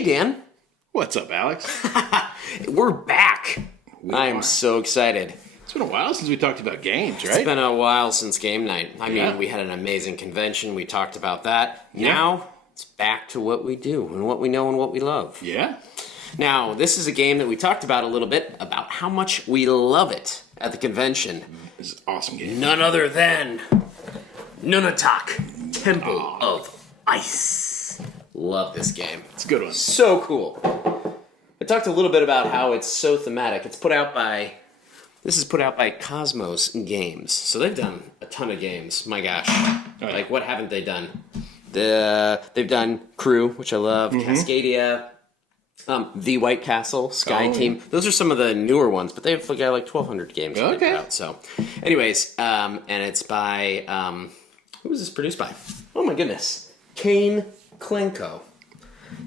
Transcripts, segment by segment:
Hey, Dan. What's up, Alex? We're back. I am so excited. It's been a while since we talked about games, right? It's been a while since game night. I mean, Yeah. we had an amazing convention. We talked about that. Yeah. Now, it's back to what we do and what we know and what we love. Yeah. Now, this is a game that we talked about a little bit, about how much we love it at the convention. This is an awesome game. None other than Nunatak, Temple of Ice. Love this game. It's a good one. So cool. I talked a little bit about how it's so thematic. This is put out by Cosmos Games. So they've done a ton of games. My gosh. Right. Like, what haven't they done? They've done Crew, which I love, Cascadia, The White Castle, Sky Team. Those are some of the newer ones, but they've got like 1,200 games that they put out. So, anyways, and it's by, who is this produced by? Oh my goodness. Kane Klenko.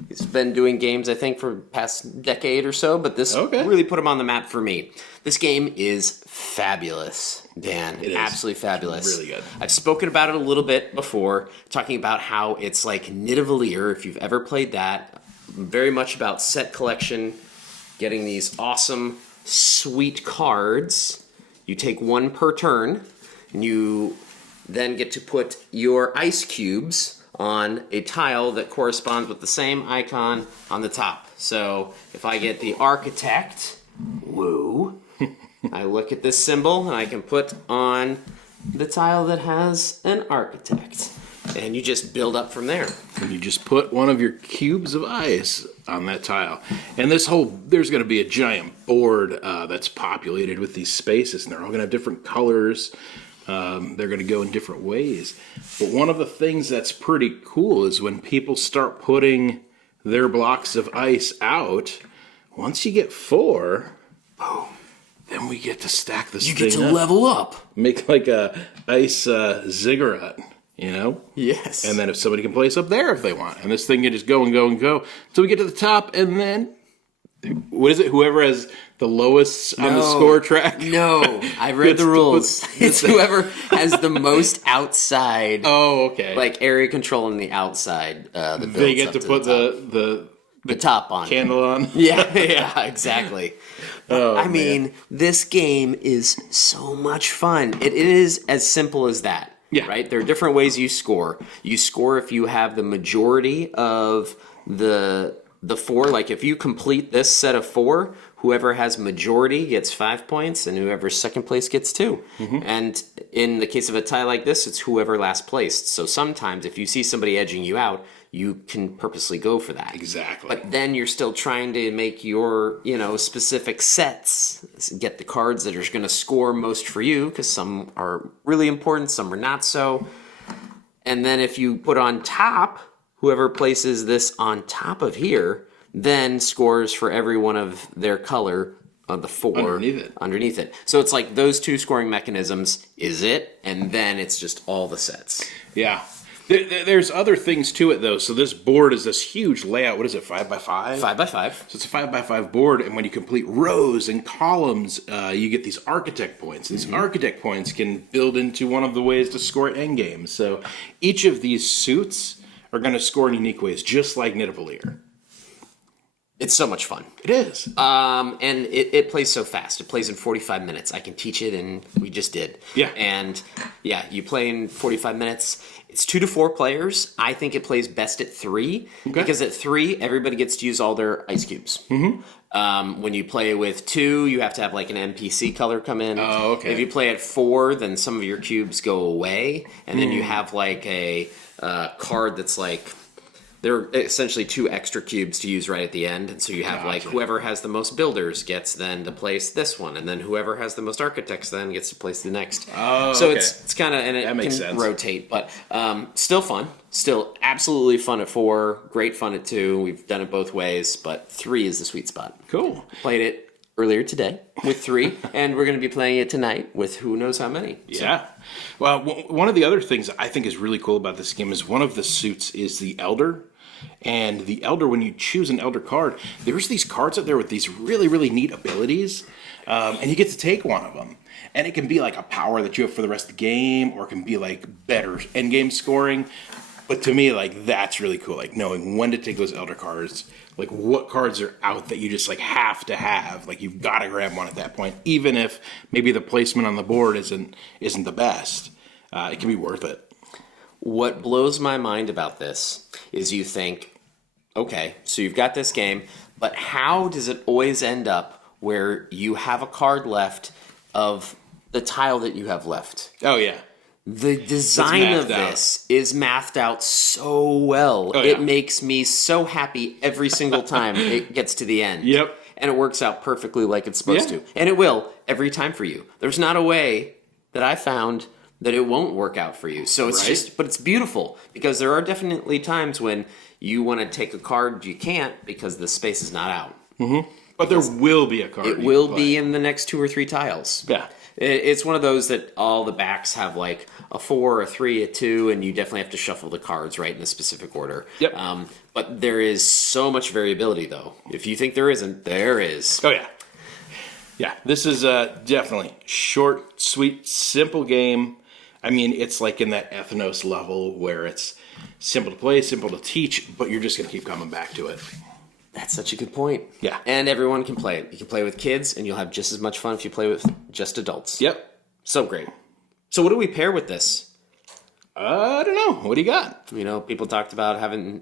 He's been doing games, I think, for the past decade or so, but this really put him on the map for me. This game is fabulous, Dan. It is. Absolutely fabulous. It's really good. I've spoken about it a little bit before, talking about how it's like Nidavellir, if you've ever played that. Very much about set collection, getting these awesome, sweet cards. You take one per turn, and you then get to put your ice cubes on a tile that corresponds with the same icon on the top. So if I get the architect, woo, I look at this symbol and I can put on the tile that has an architect. And you just build up from there. And you just put one of your cubes of ice on that tile. And there's going to be a giant board that's populated with these spaces, and they're all going to have different colors. They're going to go in different ways. But one of the things that's pretty cool is when people start putting their blocks of ice out, once you get 4, boom, then we get to stack this thing up. You get to level up. Make like a ice ziggurat, you know? Yes. And then if somebody can place up there if they want. And this thing can just go and go and go. So we get to the top, and then, what is it? Whoever has the lowest on the score track? No, I read the rules. It's whoever has the most outside. Oh, okay. Like area control on the outside. They get to put the top on. Candle on. Yeah, exactly. I mean, this game is so much fun. It is as simple as that. Yeah. Right? There are different ways you score. You score if you have the majority of the 4. Like if you complete this set of 4, whoever has majority gets 5 points, and whoever's second place gets 2. And in the case of a tie like this, it's whoever last placed. So sometimes if you see somebody edging you out, you can purposely go for that. Exactly. But then you're still trying to make your, specific sets, get the cards that are going to score most for you, because some are really important, some are not so. And then if you put on top, whoever places this on top of here then scores for every one of their color of the 4 underneath it. So it's like those 2 scoring mechanisms is it, and then it's just all the sets. Yeah. There's other things to it, though. So this board is this huge layout. What is it, 5x5? 5x5. So it's a 5x5 board, and when you complete rows and columns, you get these architect points. These architect points can build into one of the ways to score at endgame. So each of these suits are going to score in unique ways, just like Nidavellir. It's so much fun. It is. And it plays so fast. It plays in 45 minutes. I can teach it, and we just did. Yeah. And, you play in 45 minutes. It's 2 to 4 players. I think it plays best at 3. Okay. Because at 3, everybody gets to use all their ice cubes. When you play with 2, you have to have like an NPC color come in. Oh, okay. If you play at 4, then some of your cubes go away. And then you have like a card that's like... There are essentially 2 extra cubes to use right at the end. And so you have like whoever has the most builders gets then to place this one. And then whoever has the most architects then gets to place the next. Oh, so okay. it's kind of, and it that makes can sense. rotate. But still fun. Still absolutely fun at 4. Great fun at 2. We've done it both ways. But 3 is the sweet spot. Cool. Played it earlier today with 3. And we're going to be playing it tonight with who knows how many. Yeah. Well, one of the other things I think is really cool about this game is one of the suits is the Elder. And the Elder, when you choose an Elder card, there's these cards out there with these really, really neat abilities, and you get to take one of them. And it can be like a power that you have for the rest of the game, or it can be like better endgame scoring. But to me, like, that's really cool. Like, knowing when to take those elder cards, like, what cards are out that you just, like, have to have. Like, you've got to grab one at that point, even if maybe the placement on the board isn't the best. It can be worth it. What blows my mind about this is you think, okay, so you've got this game, but how does it always end up where you have a card left of the tile that you have left? Oh, yeah. The design of this is mathed out so well. Oh, yeah. It makes me so happy every single time it gets to the end. Yep. And it works out perfectly like it's supposed Yeah. to. And it will every time for you. There's not a way that I found that it won't work out for you. So it's Right. but it's beautiful because there are definitely times when you want to take a card, you can't because the space is not out. Mm-hmm. But there will be a card. It will be in the next 2 or 3 tiles. Yeah. It's one of those that all the backs have like a 4, a 3, a 2, and you definitely have to shuffle the cards right in a specific order. Yep. But there is so much variability, though. If you think there isn't, there is. Oh, yeah. Yeah, this is definitely short, sweet, simple game. I mean, it's like in that ethnos level where it's simple to play, simple to teach, but you're just going to keep coming back to it. That's such a good point. Yeah. And everyone can play it. You can play with kids, and you'll have just as much fun if you play with just adults. Yep. So great. So what do we pair with this? I don't know. What do you got? You know, people talked about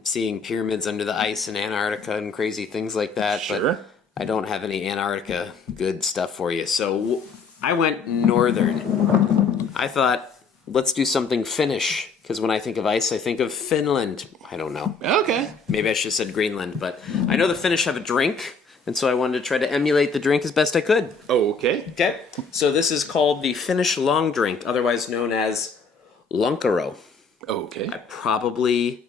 seeing pyramids under the ice in Antarctica and crazy things like that. Sure. But I don't have any Antarctica good stuff for you. So I went northern. I thought, let's do something Finnish. Because when I think of ice, I think of Finland. I don't know. Okay. Maybe I should have said Greenland. But I know the Finnish have a drink. And so I wanted to try to emulate the drink as best I could. Okay. Okay. So this is called the Finnish long drink, otherwise known as Lonkero. Okay. I probably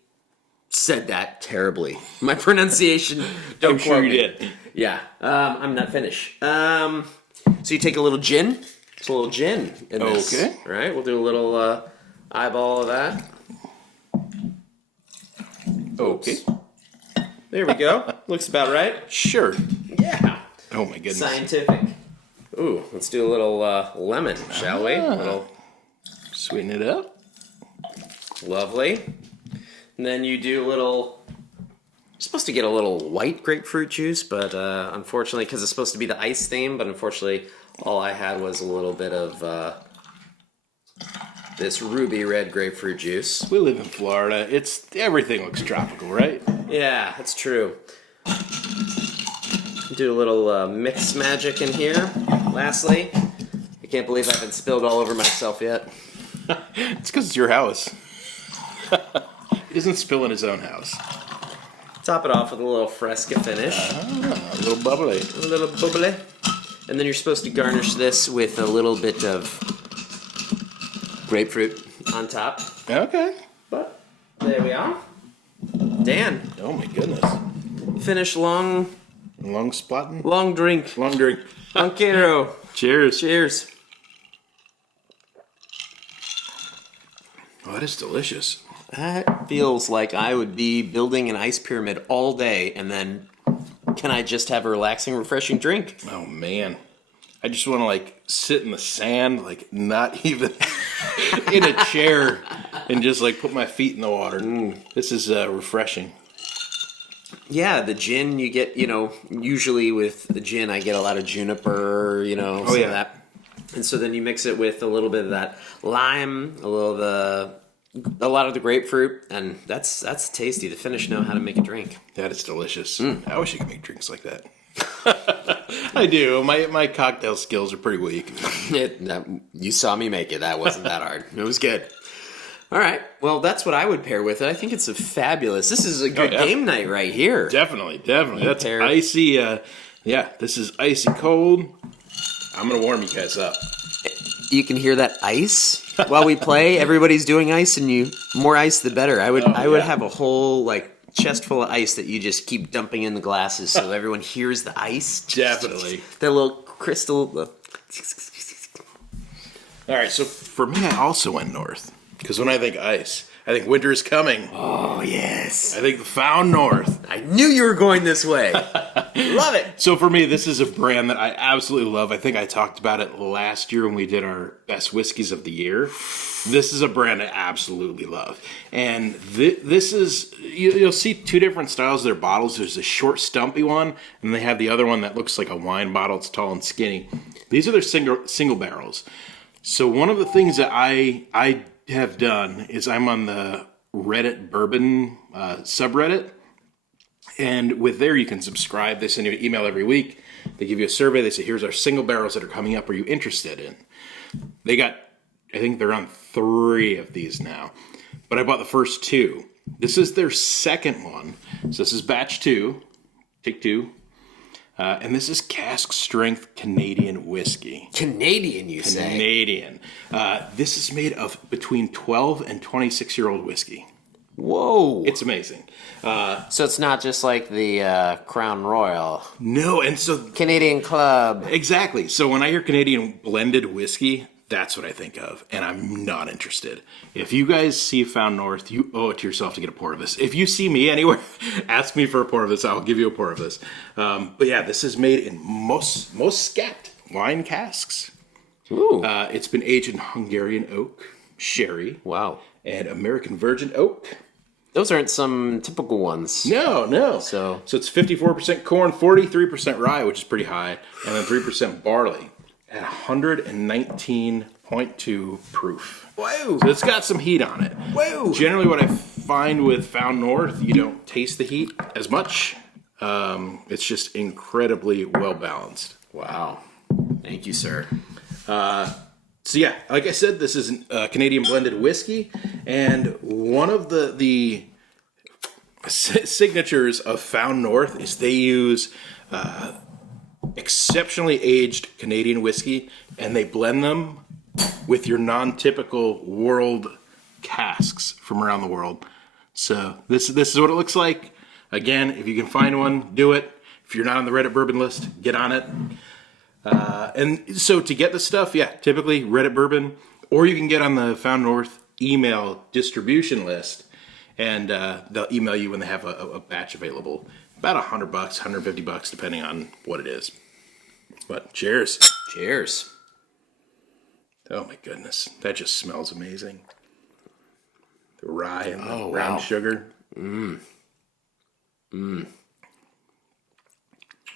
said that terribly. My pronunciation, don't I'm sure quote you me. did. Yeah, I'm not Finnish. So you take a little gin. It's a little gin in this. Okay. All right, we'll do a little eyeball of that. Okay. There we go. Looks about right. Sure. Yeah. Oh my goodness. Scientific. Ooh, let's do a little lemon, shall we? A little Sweeten it up. lovely. And then you do a little. You're supposed to get a little white grapefruit juice, but unfortunately, because it's supposed to be the ice theme, but unfortunately, all I had was a little bit of this ruby red grapefruit juice. We live in Florida. Everything looks tropical, right? Yeah, that's true. Do a little mix magic in here. Lastly, I can't believe I haven't spilled all over myself yet. It's because it's your house. He doesn't spill in his own house. Top it off with a little fresca finish. A little bubbly. A little bubbly. And then you're supposed to garnish this with a little bit of grapefruit on top. Okay. But there we are. Dan, Oh my goodness. finish long Long spotting. drink. Long drink. Lonkero. Cheers. Cheers. Oh, that is delicious. That feels like I would be building an ice pyramid all day, and then can I just have a relaxing, refreshing drink? Oh man. I just want to like sit in the sand, like not even in a chair, and just like put my feet in the water. This is refreshing. Yeah, the gin you get, usually with the gin I get a lot of juniper, some yeah. of that. And so then you mix it with a little bit of that lime, a lot of the grapefruit, and that's tasty. The Finnish know how to make a drink. That is delicious. I wish I could make drinks like that. I do. My cocktail skills are pretty weak. You saw me make it. That wasn't that hard. It was good. All right. Well, that's what I would pair with it. I think it's a fabulous. This is a good game night right here. Definitely. That's Pair. icy. This is icy cold. I'm going to warm you guys up. You can hear that ice while we play. Everybody's doing ice, and more ice the better. I would have a whole chest full of ice that you just keep dumping in the glasses so everyone hears the ice. Definitely. That little crystal. All right, so for me, I also went north. Because when I think ice, I think winter is coming. Oh, yes. I think the found north. I knew you were going this way. Love it. So for me, this is a brand that I absolutely love. I think I talked about it last year when we did our best whiskeys of the year. This is a brand I absolutely love. And this is, you'll see two different styles of their bottles. There's a short, stumpy one, and they have the other one that looks like a wine bottle. It's tall and skinny. These are their single barrels. So one of the things that I have done is I'm on the Reddit bourbon subreddit. And with there, you can subscribe. They send you an email every week. They give you a survey. They say, here's our single barrels that are coming up. Are you interested in? They got, I think they're on 3 of these now. But I bought the first 2. This is their second one. So this is batch 2. Take 2. And this is cask strength Canadian whiskey. Canadian, you say? Canadian. This is made of between 12 and 26-year-old whiskey. Whoa. It's amazing. So it's not just like the Crown Royal. No, and so... Canadian Club. Exactly. So when I hear Canadian blended whiskey, that's what I think of, and I'm not interested. If you guys see Found North, you owe it to yourself to get a pour of this. If you see me anywhere, ask me for a pour of this. I'll give you a pour of this. But yeah, this is made in most scat wine casks. Ooh. It's been aged in Hungarian oak, sherry, Wow. and American virgin oak. Those aren't some typical ones. No. So it's 54% corn, 43% rye, which is pretty high, and then 3% barley at 119.2 proof. Whoa. So it's got some heat on it. Whoa. Generally, what I find with Found North, you don't taste the heat as much. It's just incredibly well balanced. Wow. Thank you, sir. So yeah, like I said, this is a Canadian blended whiskey, and one of the signatures of Found North is they use exceptionally aged Canadian whiskey, and they blend them with your non-typical world casks from around the world. So this is what it looks like. Again, if you can find one, do it. If you're not on the Reddit bourbon list, get on it. And so to get the stuff, yeah, typically Reddit bourbon, or you can get on the Found North email distribution list, and they'll email you when they have a batch available. About $100, $150, depending on what it is. But cheers. Cheers. Oh my goodness, that just smells amazing. The rye and the wow. brown sugar.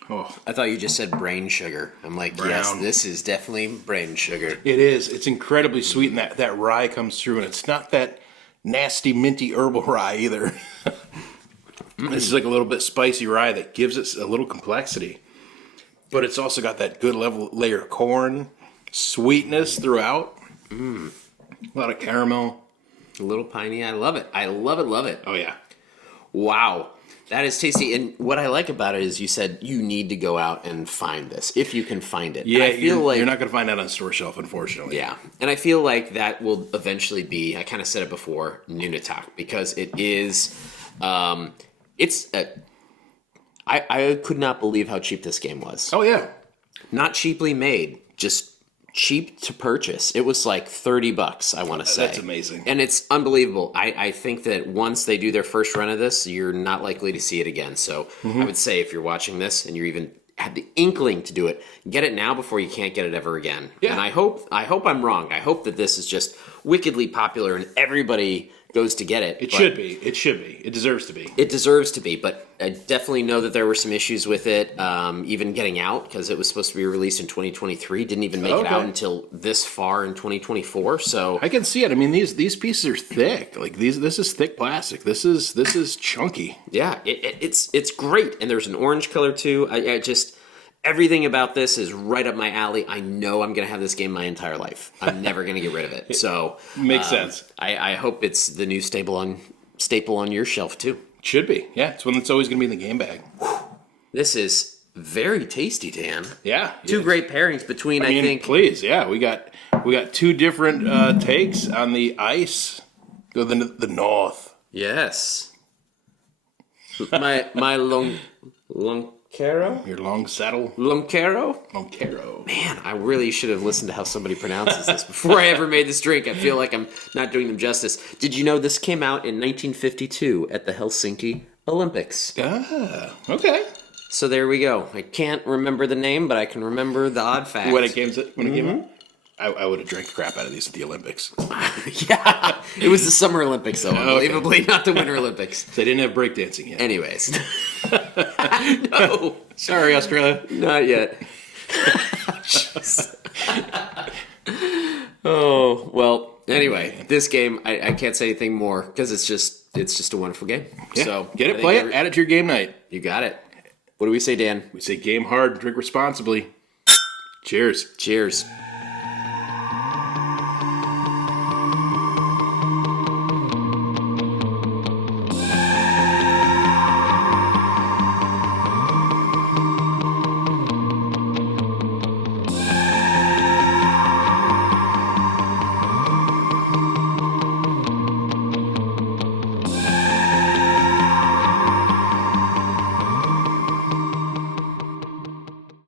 Oh, I thought you just said brain sugar. I'm like, Brown. yes, this is definitely brain sugar. it is. It's incredibly sweet, and that rye comes through, and it's not that nasty minty herbal rye either. This is like a little bit spicy rye that gives it a little complexity, but it's also got that good layer of corn, sweetness throughout. A lot of caramel. A little piney. I love it. I love it, love it. Oh yeah. Wow. That is tasty. And what I like about it is you said you need to go out and find this, if you can find it. Yeah, and I feel like you're not going to find that on a store shelf, unfortunately. yeah. And I feel like that will eventually be, I kind of said it before, Nunatak, because it is, I could not believe how cheap this game was. Oh yeah. Not cheaply made, just cheap to purchase. It was like $30, I want to say. That's amazing. And it's unbelievable. I think that once they do their first run of this, you're not likely to see it again. So I would say if you're watching this and you're even had the inkling to do it, get it now before you can't get it ever again. Yeah. And I hope I'm wrong. I hope that this is just wickedly popular and everybody goes to get it. It should be. It should be. It deserves to be. It deserves to be, but I definitely know that there were some issues with it, even getting out, because it was supposed to be released in 2023. Didn't even make it out until this far in 2024. So I can see it. I mean, these pieces are thick. Like this is thick plastic. This is chunky. yeah, it's great, and there's an orange color too. I just everything about this is right up my alley. I know I'm gonna have this game my entire life. I'm never gonna get rid of it. So Makes sense. I hope it's the new staple on your shelf too. Should be. Yeah, it's one that's always going to be in the game bag. This is very tasty, Dan. Yeah. Two great pairings between, I think. Please, yeah. We got two different takes on the ice. Go the north. Yes. My Loncero? Your long saddle. Loncero? Loncero. Man, I really should have listened to how somebody pronounces this before I ever made this drink. I feel like I'm not doing them justice. Did you know this came out in 1952 at the Helsinki Olympics? Ah, okay. So there we go. I can't remember the name, but I can remember the odd fact. When it came out, I would have drank the crap out of these at the Olympics. Yeah, it was the Summer Olympics, though, unbelievably, not the Winter Olympics. They didn't have breakdancing yet. Anyways. No, Sorry, Australia. not yet. Oh, well, anyway, this game, I can't say anything more because it's just a wonderful game. Yeah. So Get I it, think play it, add it to your game night. You got it. What do we say, Dan? We say game hard, drink responsibly. Cheers. Cheers.